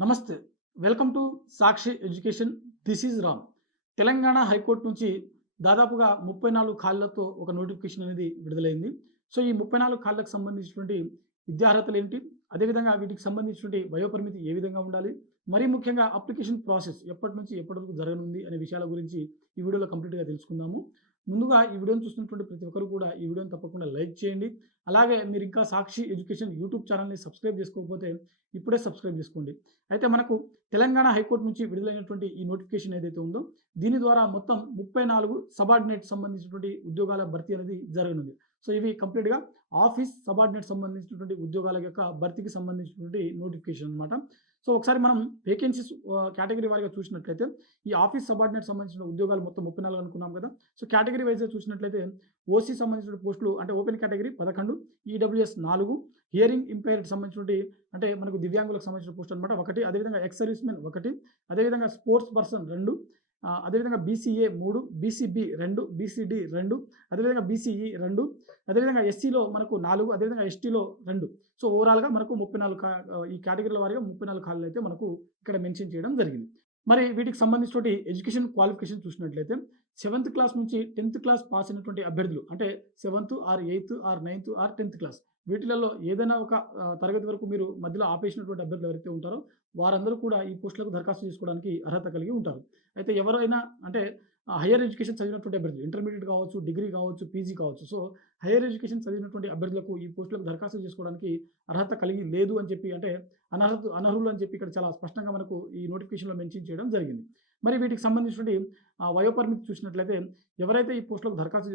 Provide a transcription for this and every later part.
నమస్తే. Welcome to Sakshi education. This is Ram. Telangana high court నుంచి దాదాపుగా 34 ఖాళీలతో ఒక నోటిఫికేషన్ అనేది విడుదలైంది. సో, ఈ 34 ఖాళీలకు సంబంధించినటువంటి విద్యార్హతలేంటి? అదేవిధంగా వీటికి సంబంధించినటువంటి వయోపరిమితి ఏ విధంగా ఉండాలి? మరీ ముఖ్యంగా అప్లికేషన్ ప్రాసెస్ ఎప్పటి నుంచి ఎప్పటి వరకు జరగనుంది అనే విషయాల గురించి ఈ వీడియోలో కంప్లీట్‌గా తెలుసుకుందాము. ముందుగా ఈ వీడియోని చూస్తున్నటువంటి ప్రతి ఒక్కరు కూడా ఈ వీడియోని తప్పకుండా లైక్ చేయండి. అలాగే మీరు ఇంకా సాక్షి ఎడ్యుకేషన్ యూట్యూబ్ ఛానెల్‌ని సబ్స్క్రైబ్ చేసుకోకపోతే ఇప్పుడే సబ్స్క్రైబ్ చేసుకోండి. అయితే మనకు తెలంగాణ హైకోర్టు నుంచి విడుదలైనటువంటి ఈ నోటిఫికేషన్ ఏదైతే ఉందో, దీని ద్వారా మొత్తం 34 సబార్డినేట్ సంబంధించినటువంటి ఉద్యోగాల భర్తీ అనేది జరగనుంది. సో, ఇవి కంప్లీట్‌గా ఆఫీస్ సబార్డినేట్ సంబంధించినటువంటి ఉద్యోగాల యొక్క భర్తీకి సంబంధించినటువంటి నోటిఫికేషన్ అన్నమాట. సో, ఒకసారి మనం వేకెన్సీస్ కేటగిరీ వారీగా చూసినట్లయితే, ఈ ఆఫీస్ సబార్డినేట్ సంబంధించిన ఉద్యోగాలు మొత్తం 34 అనుకున్నాం కదా! సో, కేటగిరీ వైస్‌గా చూసినట్లయితే ఓసీ సంబంధించిన పోస్టులు అంటే open category 11, EWS 4, hearing impaired సంబంధించినటువంటి అంటే మనకు దివ్యాంగులకు సంబంధించిన పోస్ట్ అనమాట 1, అదేవిధంగా ఎక్స్ సర్వీస్‌మెన్ 1, అదేవిధంగా స్పోర్ట్స్ పర్సన్ 2, అదేవిధంగా బీసీఏ 3, బీసీబీ 2, బీసీడీ 2, అదేవిధంగా బీసీఈ 2, అదేవిధంగా ఎస్సీలో మనకు 4, అదేవిధంగా ఎస్టీలో 2. సో, ఓవరాల్‌గా మనకు 34 ఈ కేటగిరీల వారీగా 34 ఖాళీలైతే మనకు ఇక్కడ మెన్షన్ చేయడం జరిగింది. మరి వీటికి సంబంధించినటువంటి ఎడ్యుకేషన్ క్వాలిఫికేషన్ చూసినట్లయితే 7థ్ క్లాస్ నుంచి 10థ్ క్లాస్ పాస్ అయినటువంటి అభ్యర్థులు అంటే 7థ్ ఆర్ 8థ్ ఆర్ 9థ్ ఆర్ 10థ్ క్లాస్ వీటిలలో ఏదైనా ఒక తరగతి వరకు మీరు మధ్యలో ఆపేసినటువంటి అభ్యర్థులు ఎవరైతే ఉంటారో వారందరూ కూడా ఈ పోస్టులకు దరఖాస్తు చేసుకోవడానికి అర్హత కలిగి ఉంటారు. అయితే ఎవరైనా అంటే హైయర్ ఎడ్యుకేషన్ చదివినటువంటి అభ్యర్థులు ఇంటర్మీడియేట్ కావచ్చు, డిగ్రీ కావచ్చు, పీజీ కావచ్చు. సో, హైయర్ ఎడ్యుకేషన్ చదివినటువంటి అభ్యర్థులకు ఈ పోస్టులకు దరఖాస్తు చేసుకోవడానికి అర్హత కలిగి లేదు అని చెప్పి అంటే అనర్హులు అని చెప్పి ఇక్కడ చాలా స్పష్టంగా మనకు ఈ నోటిఫికేషన్‌లో మెన్షన్ చేయడం జరిగింది. మరి వీటికి సంబంధించినటువంటి వయోపరిమితి చూసినట్లయితే ఎవరైతే ఈ పోస్టులకు దరఖాస్తు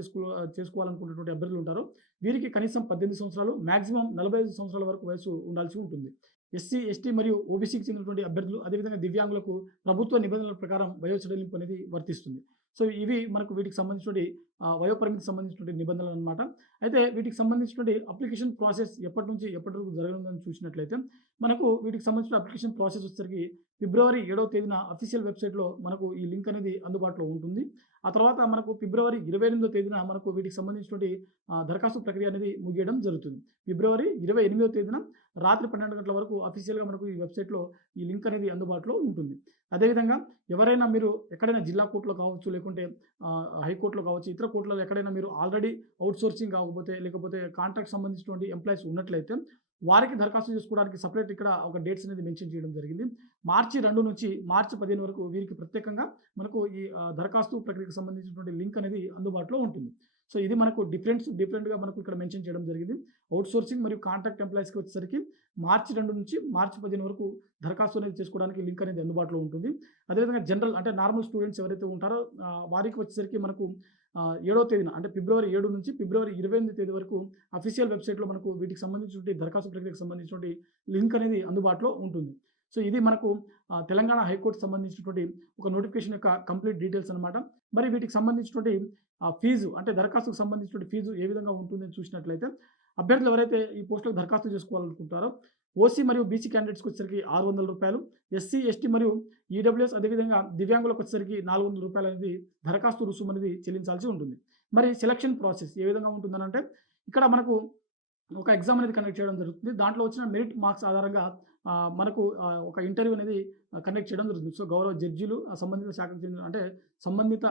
చేసుకోవాలనుకున్నటువంటి అభ్యర్థులు ఉంటారో వీరికి కనీసం 18 సంవత్సరాలు, మాక్సిమం 45 సంవత్సరాల వరకు వయసు ఉండాల్సి ఉంటుంది. ఎస్సీ, ఎస్టీ మరియు ఓబీసీకి చెందినటువంటి అభ్యర్థులు అదేవిధంగా దివ్యాంగులకు ప్రభుత్వ నిబంధనల ప్రకారం వయో సడలింపు అనేది వర్తిస్తుంది. సో, ఇవి మనకు వీటికి సంబంధించినటువంటి వయోపరిమితికి సంబంధించినటువంటి నిబంధనలనమాట. అయితే వీటికి సంబంధించినటువంటి అప్లికేషన్ ప్రాసెస్ ఎప్పటి నుంచి ఎప్పటి వరకు జరగనుందని చూసినట్లయితే మనకు వీటికి సంబంధించిన అప్లికేషన్ ప్రాసెస్ వచ్చేసరికి ఫిబ్రవరి 7వ తేదీన అఫీషియల్ వెబ్‌సైట్‌లో మనకు ఈ లింక్ అనేది అందుబాటులో ఉంటుంది. ఆ తర్వాత మనకు ఫిబ్రవరి 28వ తేదీన మనకు వీటికి సంబంధించినటువంటి దరఖాస్తు ప్రక్రియ అనేది ముగియడం జరుగుతుంది. ఫిబ్రవరి 28వ తేదీన రాత్రి 12 గంటల వరకు అఫీషియల్‌గా మనకు ఈ వెబ్‌సైట్‌లో ఈ లింక్ అనేది అందుబాటులో ఉంటుంది. అదేవిధంగా ఎవరైనా మీరు ఎక్కడైనా జిల్లా కోర్ట్‌లో కావచ్చు, లేకుంటే హైకోర్ట్‌లో కావచ్చు, ఇతర కోర్ట్‌లలో ఎక్కడైనా మీరు ఆల్రెడీ ఔట్‌సోర్సింగ్ లేకపోతే కాంట్రాక్ట్ సంబంధించినటువంటి ఎంప్లాయీస్ ఉన్నట్లయితే వారికి దరఖాస్తు చేసుకోవడానికి సెపరేట్ ఇక్కడ ఒక డేట్స్ అనేది మెన్షన్ చేయడం జరిగింది. మార్చి 2 నుంచి మార్చి 15 వరకు వీరికి ప్రత్యేకంగా మనకు ఈ దరఖాస్తు ప్రక్రియకు సంబంధించినటువంటి లింక్ అనేది అందుబాటులో ఉంటుంది. సో, ఇది మనకు డిఫరెంట్‌గా మనకు ఇక్కడ మెన్షన్ చేయడం జరిగింది. ఔట్‌సోర్సింగ్ మరియు కాంట్రాక్ట్ ఎంప్లాయీస్‌కి వచ్చేసరికి మార్చి 2 నుంచి మార్చి 15 వరకు దరఖాస్తు అనేది చేసుకోవడానికి లింక్ అనేది అందుబాటులో ఉంటుంది. అదేవిధంగా జనరల్ అంటే నార్మల్ స్టూడెంట్స్ ఎవరైతే ఉంటారో వారికి వచ్చేసరికి మనకు 7వ తేదీన అంటే ఫిబ్రవరి 7 నుంచి ఫిబ్రవరి 28 తేదీ వరకు అఫీషియల్ వెబ్‌సైట్‌లో మనకు వీటికి సంబంధించినటువంటి దరఖాస్తు ప్రక్రియకు సంబంధించినటువంటి లింక్ అనేది అందుబాటులో ఉంటుంది. సో, ఇది మనకు తెలంగాణ హైకోర్టుకి సంబంధించినటువంటి ఒక నోటిఫికేషన్ యొక్క కంప్లీట్ డీటెయిల్స్ అనమాట. మరి వీటికి సంబంధించినటువంటి ఫీజు అంటే దరఖాస్తుకు సంబంధించినటువంటి ఫీజు ఏ విధంగా ఉంటుందని చూసినట్లయితే అభ్యర్థులు ఎవరైతే ఈ పోస్టులకు దరఖాస్తు చేసుకోవాలనుకుంటారో ఓసీ మరియు బీసీ క్యాండిడేట్స్‌కి వచ్చేసరికి రూ. 600, ఎస్సీ, ఎస్టీ మరియు ఈడబ్ల్యూఎస్ అదేవిధంగా దివ్యాంగులకు వచ్చేసరికి రూ. 400 అనేది దరఖాస్తు రుసుము అనేది చెల్లించాల్సి ఉంటుంది. మరి సెలక్షన్ ప్రాసెస్ ఏ విధంగా ఉంటుందనంటే ఇక్కడ మనకు ఒక ఎగ్జామ్ అనేది కండక్ట్ చేయడం జరుగుతుంది. దాంట్లో వచ్చిన మెరిట్ మార్క్స్ ఆధారంగా మనకు ఒక ఇంటర్వ్యూ అనేది కండక్ట్ చేయడం జరుగుతుంది. సో, గౌరవ జడ్జీలు సంబంధిత శాఖకు చెందిన అంటే సంబంధిత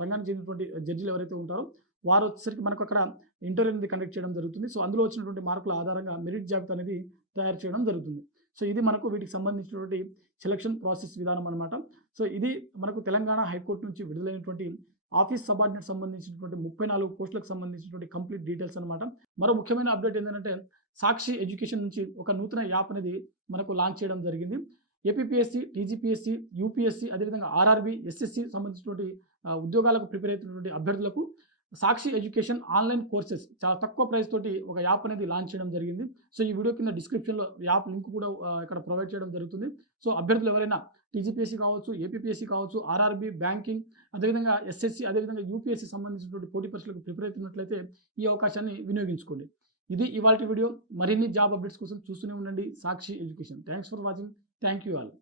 రంగానికి చెందినటువంటి జడ్జీలు ఎవరైతే ఉంటారో వారు వచ్చేసరికి మనకు అక్కడ ఇంటర్వ్యూ అనేది కండక్ట్ చేయడం జరుగుతుంది. సో, అందులో వచ్చినటువంటి మార్కుల ఆధారంగా మెరిట్ జాబితా అనేది తయారు చేయడం జరుగుతుంది. సో, ఇది మనకు వీటికి సంబంధించినటువంటి సెలక్షన్ ప్రాసెస్ విధానం అనమాట. సో, ఇది మనకు తెలంగాణ హైకోర్టు నుంచి విడుదలైనటువంటి ఆఫీస్ సబార్డినేట్ సంబంధించినటువంటి 34 పోస్టులకు సంబంధించినటువంటి కంప్లీట్ డీటెయిల్స్ అనమాట. మరో ముఖ్యమైన అప్డేట్ ఏంటంటే సాక్షి ఎడ్యుకేషన్ నుంచి ఒక నూతన యాప్ అనేది మనకు లాంచ్ చేయడం జరిగింది. ఏపీపీఎస్‌సీ, టీజీపీఎస్‌సీ, యూపీఎస్‌సీ అదేవిధంగా ఆర్ఆర్‌బీ, ఎస్ఎస్‌సీ సంబంధించినటువంటి ఉద్యోగాలకు ప్రిపేర్ అవుతున్నటువంటి అభ్యర్థులకు సాక్షి ఎడ్యుకేషన్ ఆన్‌లైన్ కోర్సెస్ చాలా తక్కువ ప్రైస్ తోటి ఒక యాప్ అనేది లాంచ్ చేయడం జరిగింది. సో, ఈ వీడియో కింద డిస్క్రిప్షన్‌లో యాప్ లింక్ కూడా ఇక్కడ ప్రొవైడ్ చేయడం జరుగుతుంది. సో, అభ్యర్థులు ఎవరైనా టీజీపీఎస్సీ కావచ్చు, ఏపీపీఎస్సీ కావచ్చు, ఆర్ఆర్‌బీ, బ్యాంకింగ్ అదేవిధంగా ఎస్ఎస్‌సీ అదేవిధంగా యూపీఎస్సీ సంబంధించినటువంటి పోటీ పరీక్షలకు ప్రిపేర్ అవుతున్నట్లయితే ఈ అవకాశాన్ని వినియోగించుకోండి. ఇది ఇవాల్టి వీడియో. మరిన్ని జాబ్ అప్డేట్స్ కోసం చూస్తూనే ఉండండి Sakshi education. Thanks for watching. Thank you all.